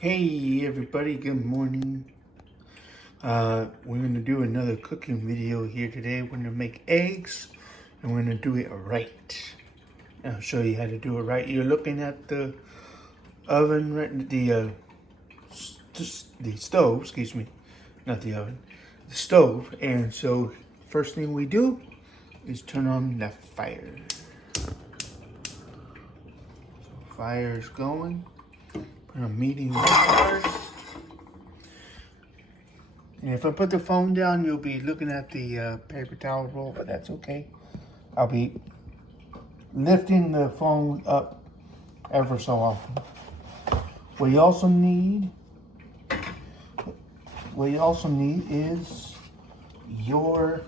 Hey everybody, good morning. We're gonna do another cooking video here today. We're gonna make eggs and we're gonna do it right. I'll show you how to do it right. You're looking at the oven, right? The stove, excuse me, not the oven, the stove. And so first thing we do is turn on the fire. So fire is going. Put on medium first. And if I put the phone down, you'll be looking at the paper towel roll, but that's okay. I'll be lifting the phone up ever so often. What you also need is your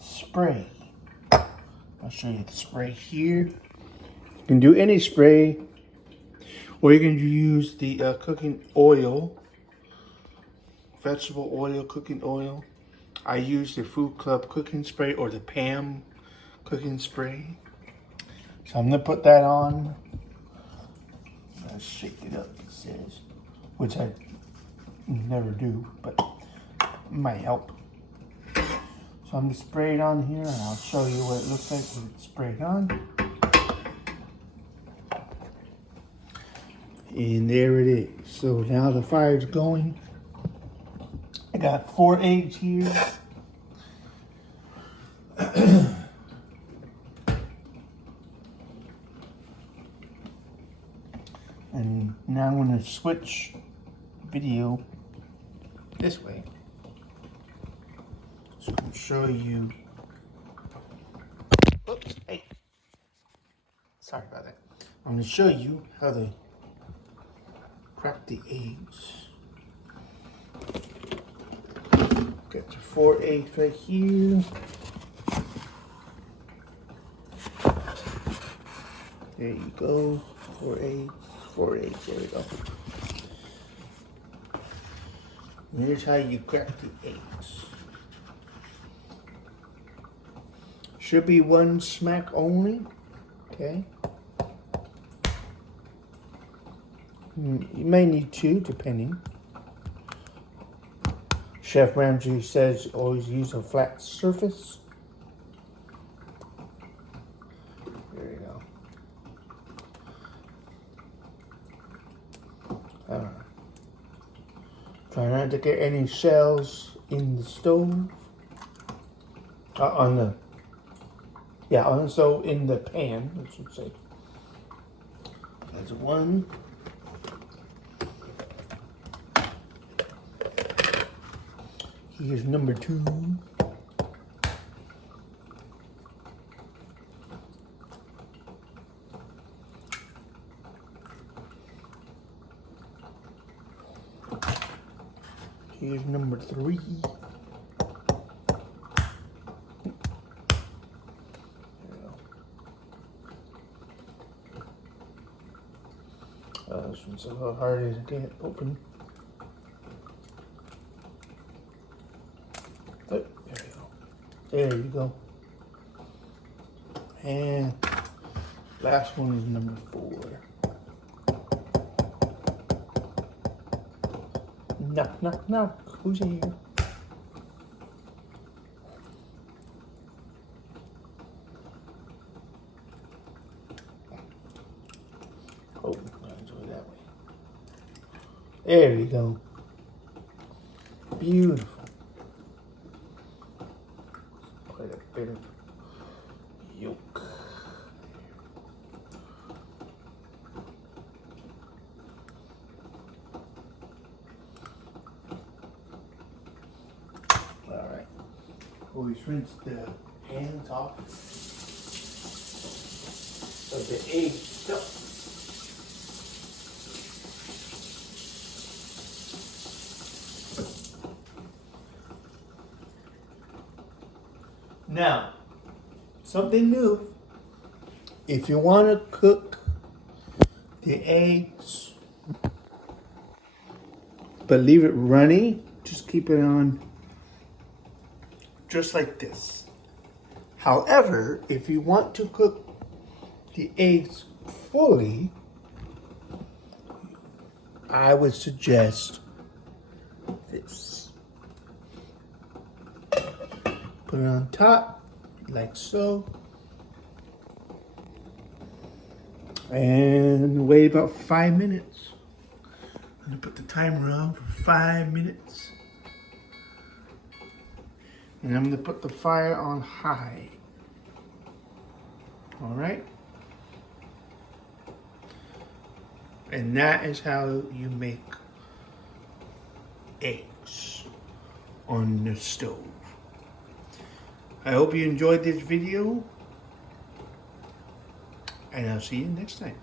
spray. I'll show you the spray here. You can do any spray, or you can use the cooking oil. Vegetable oil, cooking oil. I use the Food Club cooking spray or the Pam cooking spray. So I'm gonna put that on. Let's shake it up, it says, which I never do, but it might help. So I'm gonna spray it on here and I'll show you what it looks like when it's sprayed on. And there it is. So now the fire's going. I got 4 eggs here. And now I'm going to switch video this way. So I'm going to show you. Oops, hey. Sorry about that. I'm going to show you how to crack the eggs. Got your 4 eggs right here. There you go. 4 eggs. 4 eggs. There we go. And here's how you crack the eggs. Should be 1 smack only. Okay. You may need 2, depending. Chef Ramsay says always use a flat surface. There you go. Try not to get any shells in the stove. On the stove, in the pan, I should say. That's 1. Here's number 2. Here's number 3. This one's a little harder to get open. Oh, there you go. There you go. And last one is number 4. Knock, knock, knock. Who's here? Oh, I'll do it that way. There you go. Beautiful. Quite a bit of yolk. Alright. Always rinse the hands off of the egg stuff. Now, something new. If you want to cook the eggs, but leave it runny, just keep it on just like this. However, if you want to cook the eggs fully, I would suggest this. Put it on top, like so. And wait about 5 minutes. I'm gonna put the timer on for 5 minutes. And I'm gonna put the fire on high. All right? And that is how you make eggs on the stove. I hope you enjoyed this video, and I'll see you next time.